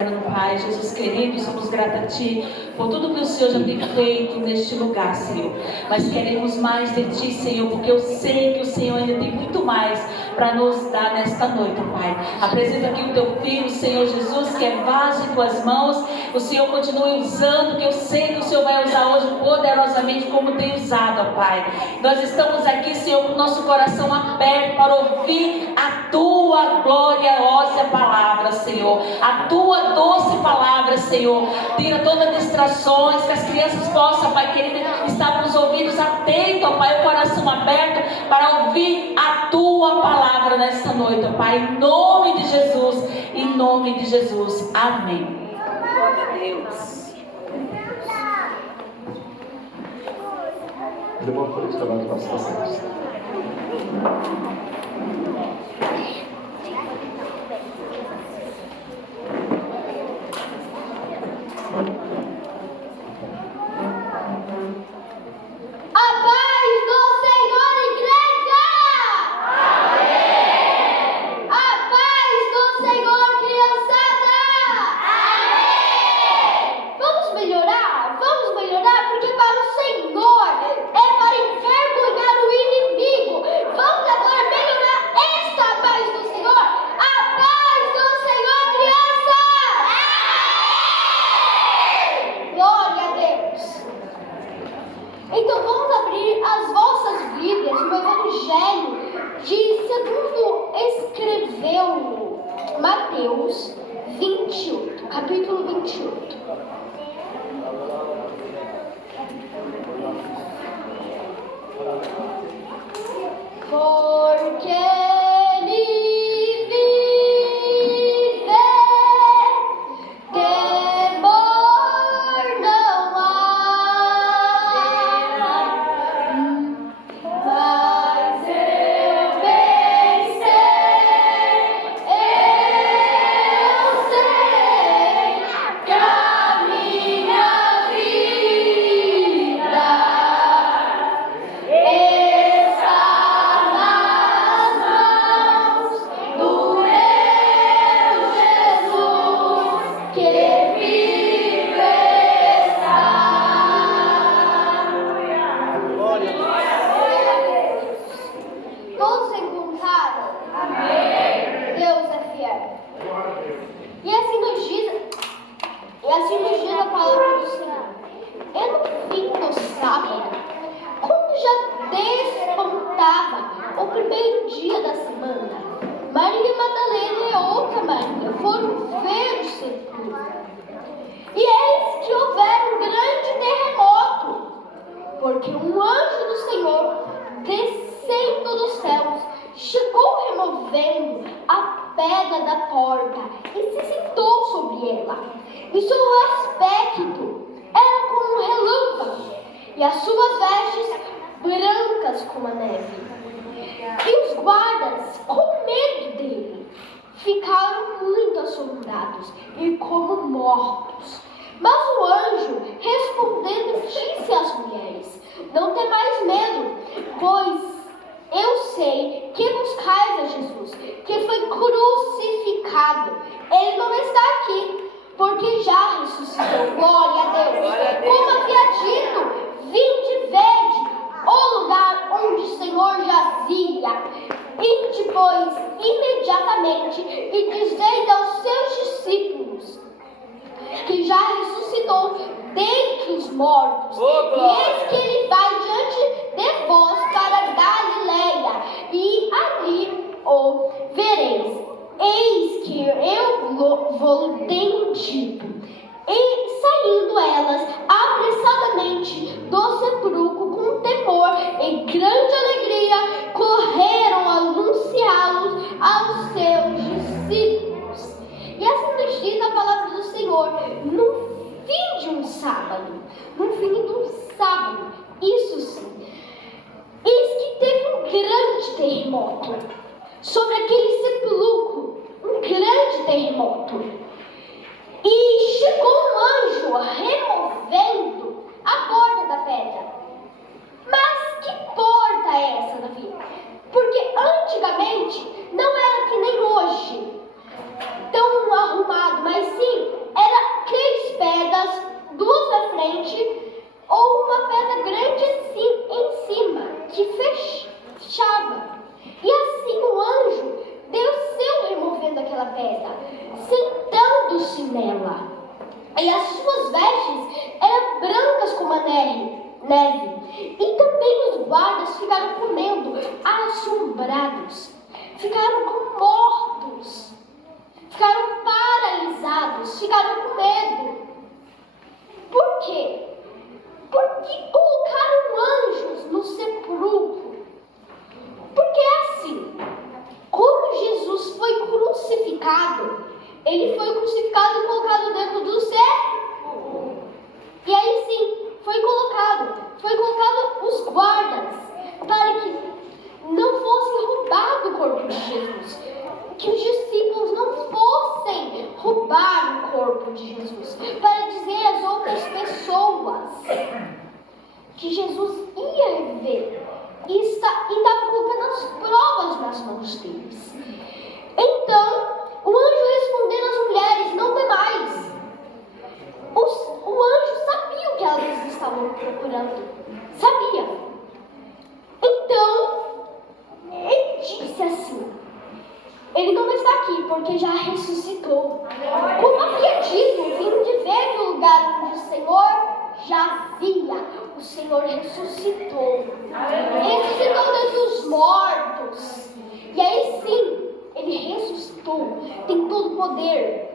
Pai, Jesus querido, somos gratos a Ti por tudo que o Senhor já tem feito neste lugar, Senhor. Mas queremos mais de Ti, Senhor, porque eu sei que o Senhor ainda tem muito mais para nos dar nesta noite, Pai. Apresento aqui o Teu Filho, Senhor Jesus, que é vaso em Tuas mãos. O Senhor continue usando, que eu sei que o Senhor vai usar hoje poderosamente como tem usado, Pai. Nós estamos aqui, Senhor, com o nosso coração aberto para ouvir a Tua gloriosa palavra, Senhor. A Tua doce palavra, Senhor. Tira todas as distrações, que as crianças possam, Pai querido, estar com os ouvidos atentos, ó Pai, o coração aberto para ouvir a Tua palavra nesta noite, ó Pai, em nome de Jesus, em nome de Jesus, amém. Glória a Deus. Depois por isso, trabalho com as passagens. Mateus 28, capítulo 28. Porque ele vive, temor não há, mas eu bem sei, eu sei que a minha vida está nas mãos do meu Jesus, que vive está. Todos se encontraram? Amém. Deus é fiel. E assim nos diz a palavra do Senhor. Eu não vim no sábado, quando já despontava o primeiro dia da semana. Maria Madalena e outra Maria foram ver o sepulcro. E eis que houver um grande terremoto, porque um anjo do Senhor, descendo dos céus, chegou removendo a pedra da porta e se sentou sobre ela. E seu aspecto era como um relâmpago, e as suas vestes brancas como a neve. E os guardas, com medo dele, ficaram muito assombrados e como mortos. Mas o anjo, respondendo, disse às mulheres: não temais medo, pois eu sei que buscais a Jesus, que foi crucificado. Ele não está aqui, porque já ressuscitou. Glória a Deus. Como havia dito, vinde e vede o lugar onde o Senhor jazia. E depois, imediatamente, e dizendo aos seus discípulos que já ressuscitou dentre os mortos. E eis que ele vai diante de vós para Galileia, e ali o vereis. Eis que eu vou tenho dito. E saindo elas apressadamente do sepulcro com temor e grande alegria, correram a anunciá-los aos seus discípulos. E assim nos diz a palavra do Senhor: no fim de um sábado, isso sim, eis que teve um grande terremoto sobre aquele sepulcro, um grande terremoto. E chegou um anjo removendo a porta da pedra. Mas que porta é essa, Davi? Porque antigamente não era que nem hoje, tão arrumado, mas sim sentou-se nela. E as suas vestes eram brancas como a neve. E também os guardas ficaram com medo, assombrados. Ficaram como mortos. Ficaram paralisados. Ficaram com medo. Por quê? Porque colocaram anjos no sepulcro. Porque assim, quando Jesus foi crucificado, ele foi crucificado e colocado dentro do sepulcro. E aí sim, foi colocado os guardas para que não fosse roubado o corpo de Jesus. Que os discípulos não fossem roubar o corpo de Jesus. Para dizer às outras pessoas que Jesus ia reviver. E estava colocando as provas nas mãos deles. Então, o anjo respondendo às mulheres: não temais. O anjo sabia o que elas estavam procurando. Sabia. Então, ele disse assim: ele não está aqui porque já ressuscitou. Como havia dito, vim de ver que o lugar onde o Senhor jazia, o Senhor ressuscitou. Ressuscitou dentre os mortos. E aí sim, ele ressuscitou. Tem todo o poder.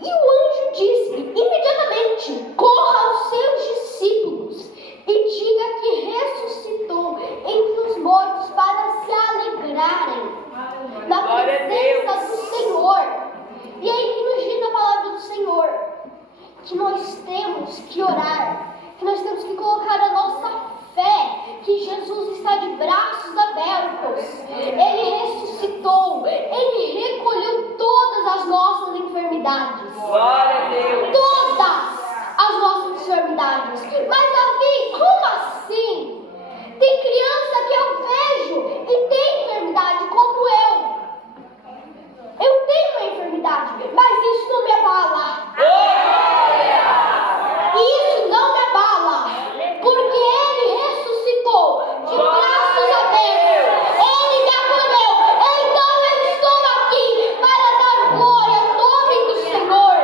E o anjo disse-lhe imediatamente: corra aos seus discípulos e diga que ressuscitou entre os mortos para se alegrarem na presença do Senhor. E aí que nos diz a palavra do Senhor que nós temos que orar, que nós temos que colocar a nossa fé, que Jesus está de braços abertos. Ele ressuscitou, ele recolheu todas as nossas enfermidades. Glória a Deus. Todas as nossas enfermidades. Mas Davi, como assim? Tem criança que eu vejo e tem enfermidade como eu. Eu tenho uma enfermidade, mas isso não me abala. Isso não me abala, porque Ele ressuscitou de braços abertos. Ele me acolheu. Então eu estou aqui para dar glória ao nome do Senhor.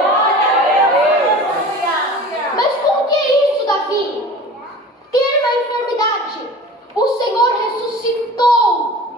Mas como que é isso, Davi? Ter uma enfermidade. O Senhor ressuscitou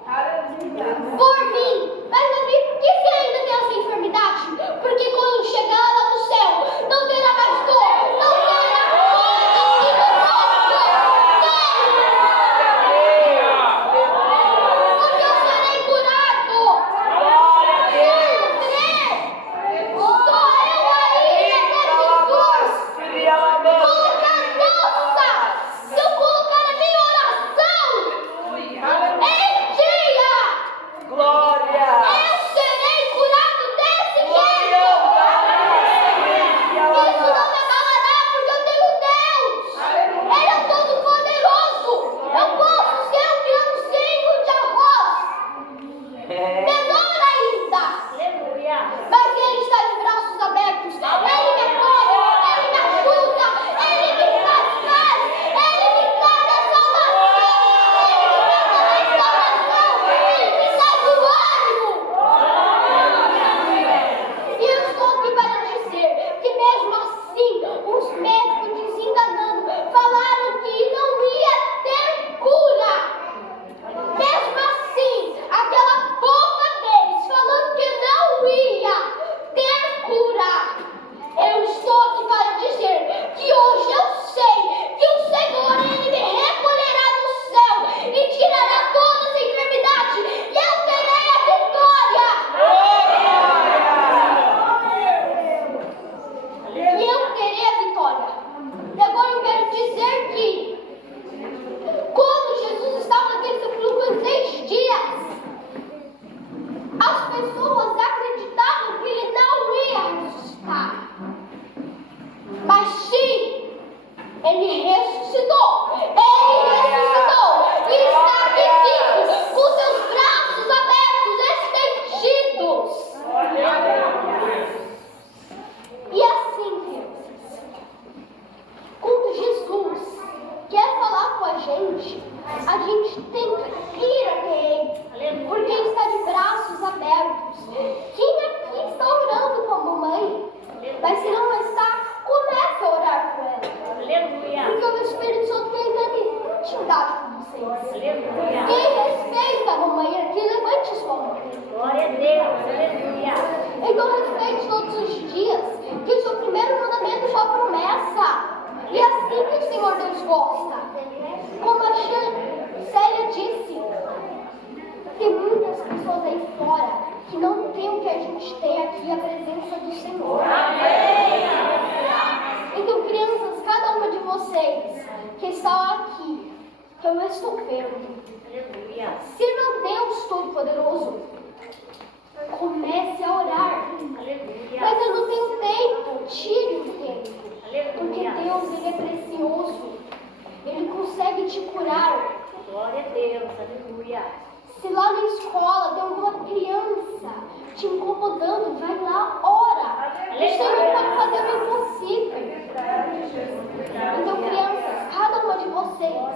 gosta. Como a Célia disse, tem muitas pessoas aí fora que não tem o que a gente tem aqui, a presença do Senhor. Então, crianças, cada uma de vocês que está aqui, que eu estou vendo, sirva ao Deus Todo-Poderoso. Comece a orar. Mas eu não tenho tempo. Tire o tempo. Porque Deus, Ele é precioso. Ele consegue te curar. Glória a Deus, aleluia. Se lá na escola tem alguma criança te incomodando, vai lá, ora. O Senhor pode fazer o impossível. Então, crianças, cada uma de vocês,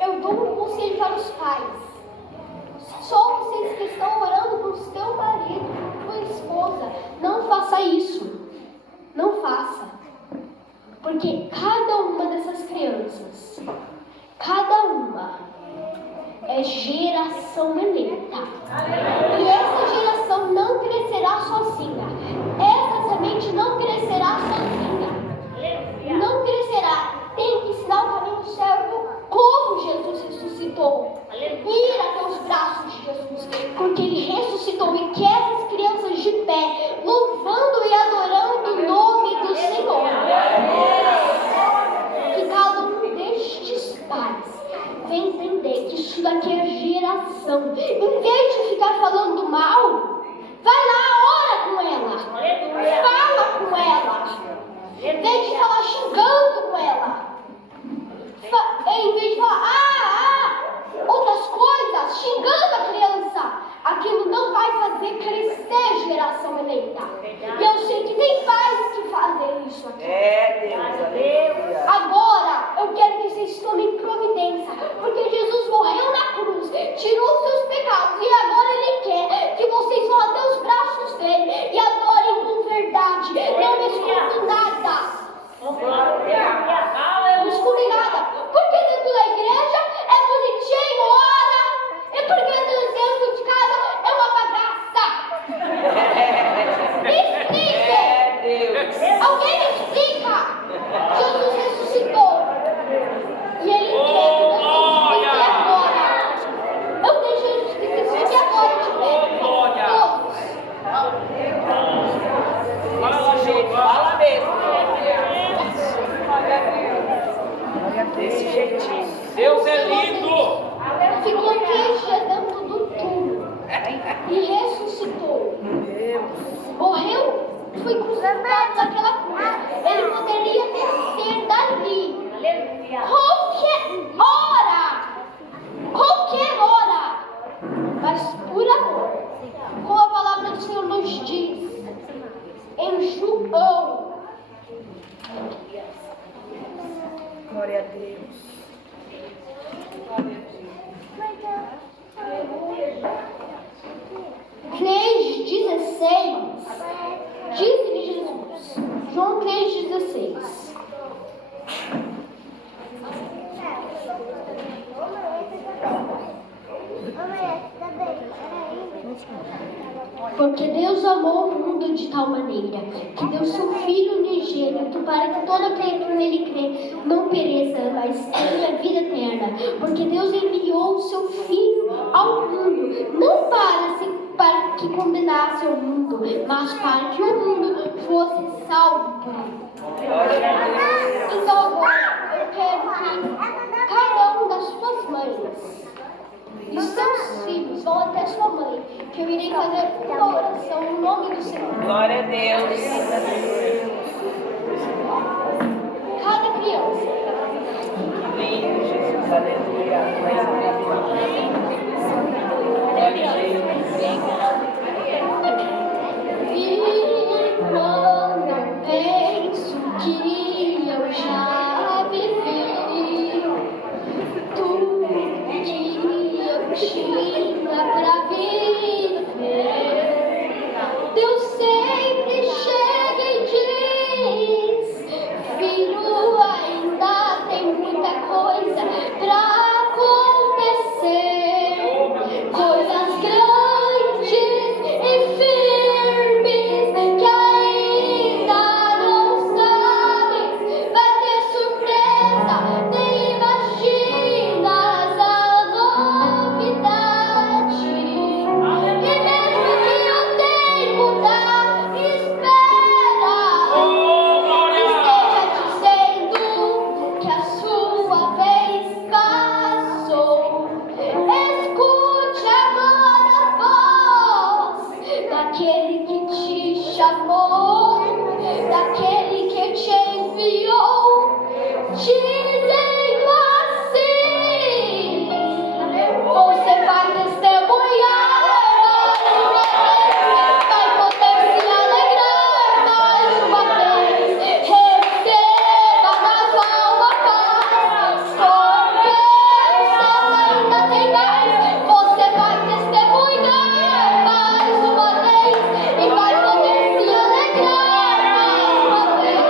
eu dou um conselho para os pais. Só vocês que estão orando por seu marido, por sua esposa, não faça isso. Não faça. Porque cada uma dessas crianças, cada uma é geração eleita. E essa geração não crescerá sozinha. Essa semente não crescerá sozinha. Não crescerá. Tem que ensinar o caminho certo, como Jesus ressuscitou. Ir até os braços de Jesus, porque Ele ressuscitou e quer essas crianças de pé, louvando e adorando o nome do Senhor. Que cada um destes pais venha entender que isso daqui é geração. Em vez de ficar falando mal, vai lá, ora com ela. Fala com ela. Em vez de falar xingando com ela. Em vez de falar outras coisas, xingando a criança, aquilo não vai fazer crescer geração eleita. E eu sei que tem pais que fazem isso aqui. Deus. Agora, eu quero que vocês tomem providência, porque Jesus morreu na cruz, tirou os seus pecados, e agora Ele quer que vocês vão até os braços dele e adorem com verdade. Não escuto nada. Não escutem nada. Porque dentro da igreja é bonitinho, ora. E porque dentro de casa é uma bagaça. Me expliquem. Alguém me explica. Jesus ressuscitou. E Ele quer que nós fiquem agora. Eu tenho Jesus que fique agora de pé. Todos. Fala, gente, fala mesmo. Desse jeitinho. Deus é lindo! Ficou 3 dias dentro do túmulo e ressuscitou. Morreu, foi crucificado naquela cruz. Ele poderia descer dali. Qualquer hora, mas por amor, como a palavra do Senhor nos diz em João. Glória a Deus. 3,16 diz Jesus. João 3,16. Porque Deus amou o mundo de tal maneira que deu seu Filho unigênito para que toda criatura nele crê não pereça, mas tenha vida eterna. Porque Deus enviou o seu Filho ao mundo, não para que condenasse o mundo, mas para que o mundo fosse salvo por ele. Então agora eu quero que cada uma das suas mães e seus filhos vão até sua mãe, que eu irei fazer uma oração no nome do Senhor. Glória a Deus. Cada criança. Lindo, Jesus, aleluia. E quando penso que eu já vivi tudo que eu tinha pra viver, Deus sempre chega e diz: filho, ainda tem muita coisa pra acontecer. amor daquele que te enviou, dizendo assim: você vai testemunhar mais, vai poder se alegrar mais uma vez. Receba na sua alma paz, porque o céu ainda tem mais. Você vai testemunhar mais uma vez e vai poder se alegrar mais uma vez.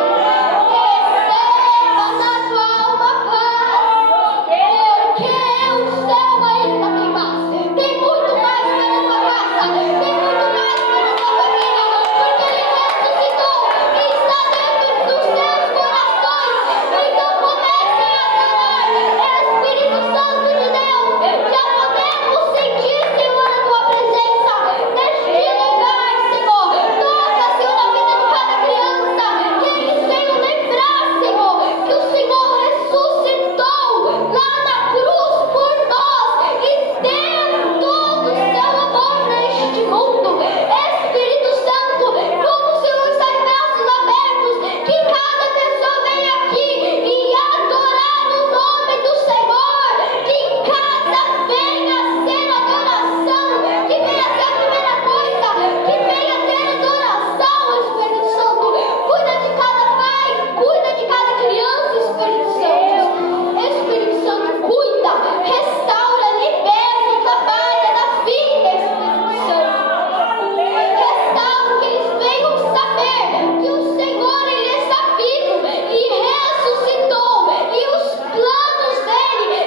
Receba na sua alma paz, porque o céu ainda tem mais. Tem muito mais para a tua casa, tem muito mais para a tua família, porque Ele ressuscitou e está dentro dos teus corações. Então comecem a adorar, Espírito Santo de Deus. Já podemos sentir, Senhor, a tua presença neste lugar, Senhor. Toca, Senhor, na vida de cada criança, que eles venham lembrar, Senhor, que o Senhor ressuscitou lá na cruz por nós e deu todo o seu amor neste mundo. Espírito Santo, como o Senhor está de braços abertos, que cada pessoa venha aqui e adorar o nome do Senhor, que em casa venha ser adoração, que venha ser a primeira coisa, que venha ter adoração, Espírito Santo. Cuida de cada pai, cuida de cada criança, Espírito Santo. Espírito Santo, cuida, restaura, liberta, trabalha na vida, Espírito Santo. Restaura, que eles venham saber que o Senhor, Ele está vivo e ressuscitou, e os planos dele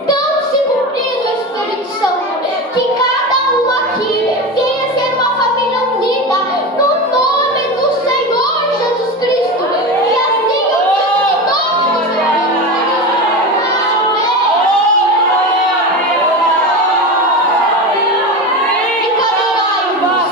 estão se cumprindo, Espírito Santo. Que cada um aqui venha ser uma família unida no nome do Senhor Jesus Cristo. E assim eu digo no nome do Senhor Jesus Cristo. Amém. Fica adorai-vos.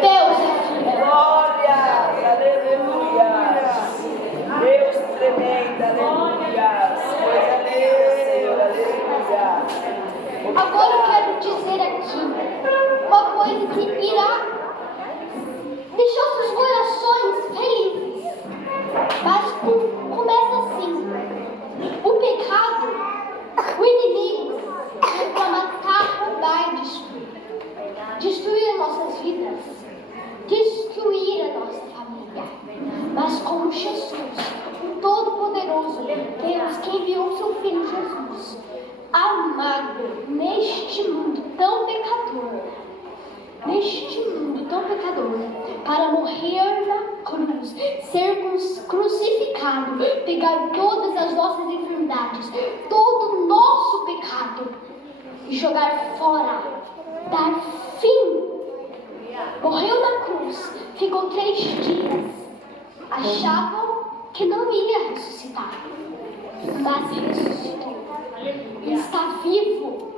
Deus é fiel. Deus tremendo, aleluia. Coisa linda, Senhor, aleluia. Agora eu quero dizer aqui uma coisa que irá deixar os seus corações felizes. Mas começa assim: o pecado, o inimigo, veio para matar, roubar e destruir. Destruir as nossas vidas, destruir a nossa família. Mas como Jesus, o Todo-Poderoso, Deus que enviou seu Filho Jesus, amado neste mundo tão pecador, para morrer na cruz, ser crucificado, pegar todas as nossas enfermidades, todo o nosso pecado e jogar fora, dar fim. Morreu na cruz, ficou 3 dias, achavam que não ia ressuscitar, mas ressuscitou. Está vivo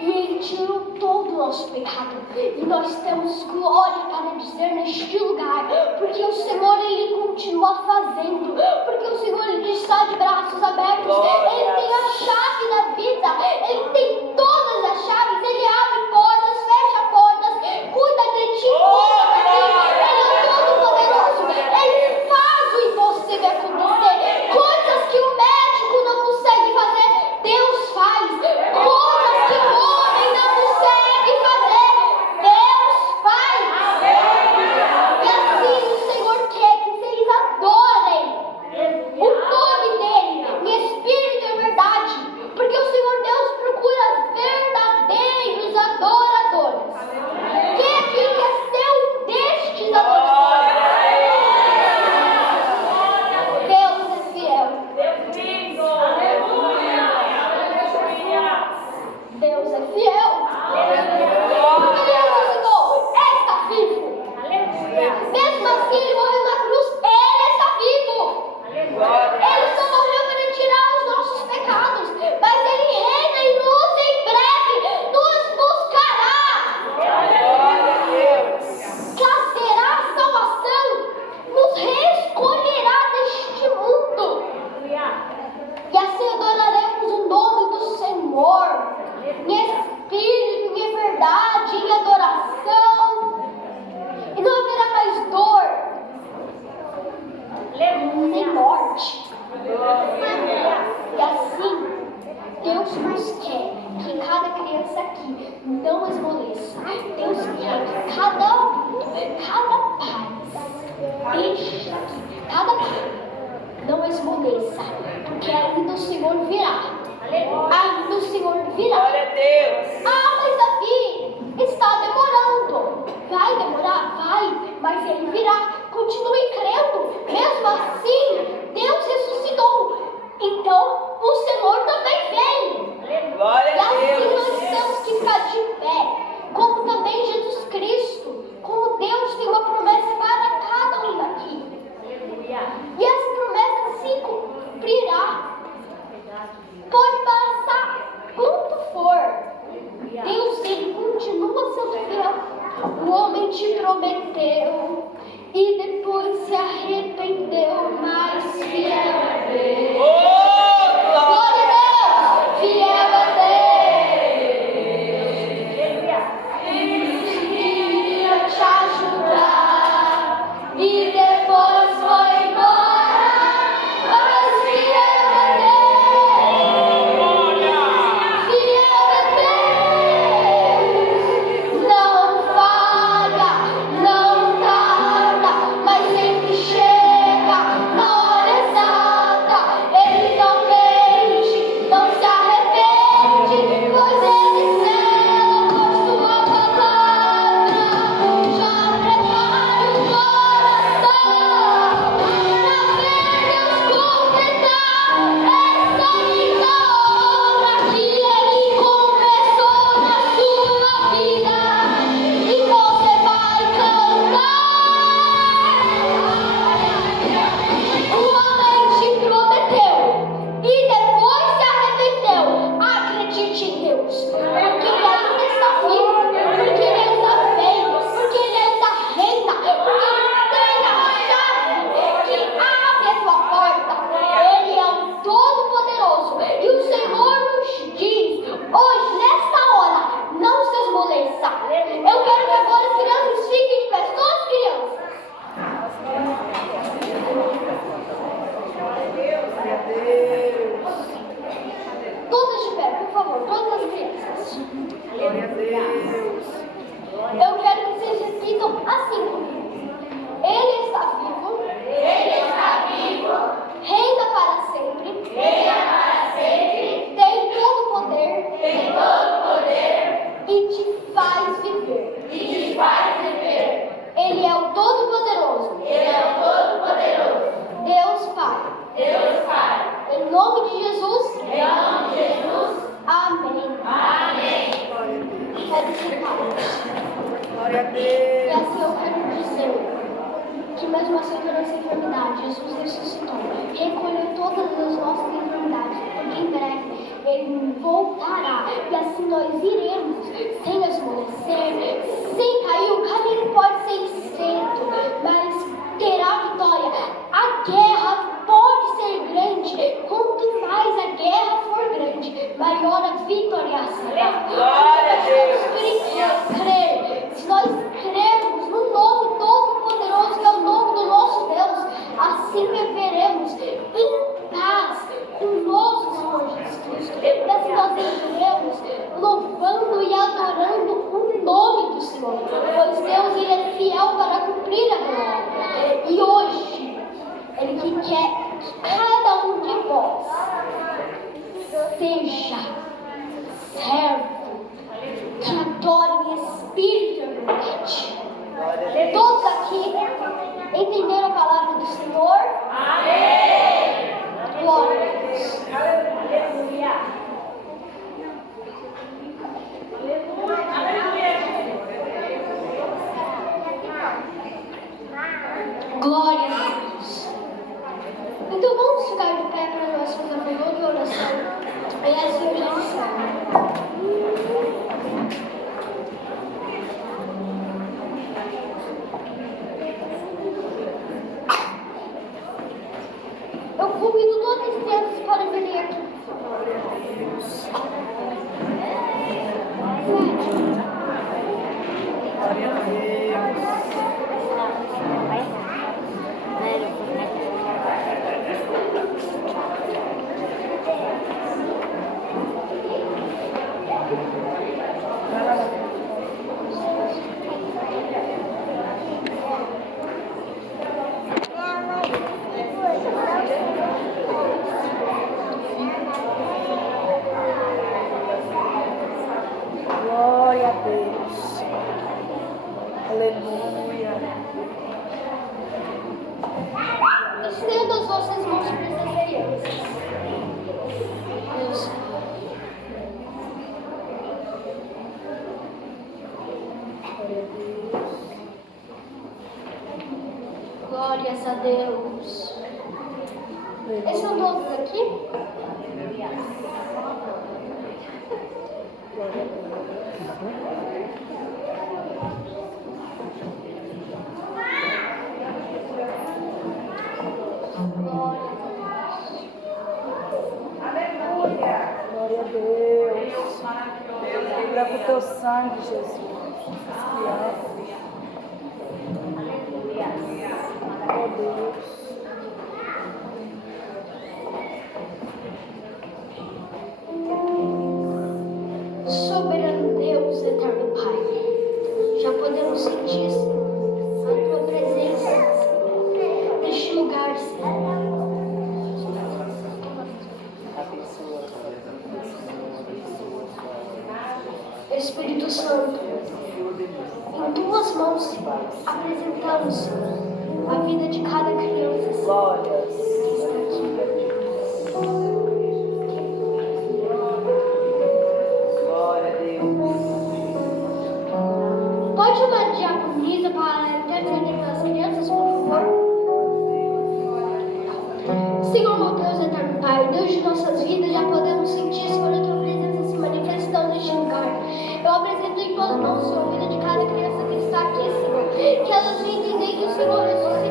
e Ele tirou todo o nosso pecado. E nós temos glória para dizer neste lugar, porque o Senhor, Ele continua fazendo, porque o Senhor, Ele está de braços abertos. Ele tem a chave da vida, Ele tem todas as chaves. Ele abre portas, fecha portas, cuida de ti, cuida de mim. Ele é o Todo-Poderoso, Ele faz o impossível acontecer. Coisas que o médico não consegue fazer, Deus faz. Coisas que o homem não consegue fazer, Deus faz. E assim o Senhor quer que vocês adorem o nome dele em espírito e verdade, porque o Senhor Deus procura deixe aqui cada dia. Não esmoreça, porque ainda o Senhor virá. Ainda o Senhor virá. Glória a Deus. Ah, mas Davi está demorando. Vai demorar? Vai, mas ele virá. Continue crendo. Mesmo assim, Deus ressuscitou. Então, o Senhor também vem. Glória E a assim nós Deus. temos que ficar de pé. Como também Jesus Cristo. Como Deus tem uma promessa para cada um daqui. E essa promessa se cumprirá. Pode passar quanto for. Deus, ele continua sendo fiel. O homem te prometeu e depois se arrependeu, mas fiel a Deus. Oh, Glória a Deus, fiel a Deus. Queria te ajudar e depois foi embora, mas fiel a Deus. Fiel a Deus. Não falha, não tarda, mas sempre chega na hora exata. Ele não mente, não se arrepende, pois ele zela por sua palavra. Já prepare o coração para ver Deus completar essa linda obra que ele começou na sua vida. E você vai cantar. O homem te prometeu e depois se arrependeu. Acredite em Deus, porque ele ainda está vivo, porque ele ainda vem, porque ele ainda reina, porque ele tem a chave que abre a tua porta. Ele é o Todo-Poderoso e o Senhor nos diz hoje, nesta hora, não se esmoreça. Eu quero que agora as crianças fiquem de pé, só as crianças. Glória a Deus. Todas de pé, por favor, todas as crianças. Glória a Deus. Eu quero que vocês repitam assim comigo. Ele está vivo. Ele está vivo. Reina para sempre. Reina para sempre. Tem todo o poder. Tem todo o poder. E te faz viver. E te faz viver. Ele é o Todo-Poderoso. Ele é o Todo-Poderoso. Deus Pai. Deus Pai. Em nome de Jesus. Em nome de Jesus. Amém. Amém. Quero sentar. Glória a E Deus. assim eu quero dizer que mesmo aceitando essa enfermidade, Jesus ressuscitou, recolheu todas as nossas enfermidades, porque em breve Ele voltará. E assim nós iremos, sem esmorecer, sem cair. O caminho pode ser estreito, mas terá vitória. A guerra pode ser grande. Quanto mais a guerra for grande, maior a vitória será. Glória a Deus. Se nós crermos no nome Todo-Poderoso, que é o nome do nosso Deus, assim viveremos em paz com o nosso Senhor Jesus Cristo. E assim nós viveremos louvando e adorando o nome do Senhor, pois Deus ele é fiel para cumprir a palavra. E hoje, Ele que quer que cada um de vós seja servo, que adore em espírito e verdade. Todos aqui entenderam a palavra do Senhor? Amém! Glória a Deus. Glória a Deus. Então vamos ficar de pé para nós fazermos outra oração. E assim eu já encerro. Eu convido todas as crianças para virem aqui. Glória a Deus. vossas mãos para essas crianças. Deus. Glórias a Deus. Esses são todos aqui? Glória a Deus. Lembra com o teu sangue, Jesus. Oh, Deus. Soberano Deus, eterno Pai, já podemos sentir, Senhor, a tua presença neste lugar, Senhor. Espírito Santo, em tuas mãos, Senhor, apresentamos, Senhor, a vida de cada criança, Senhor, Glórias. que está aqui. Glória a Deus. Pode uma diaconisa para interceder pelas crianças, por favor? Senhor, meu Deus, eterno Pai, Deus de nossas vidas, já podemos sentir, Senhor, a tua presença se manifestando neste lugar. Eu apresento em tuas mãos, Senhor, a vida de cada criança que está aqui, Senhor, que elas venham entender que o Senhor ressuscitou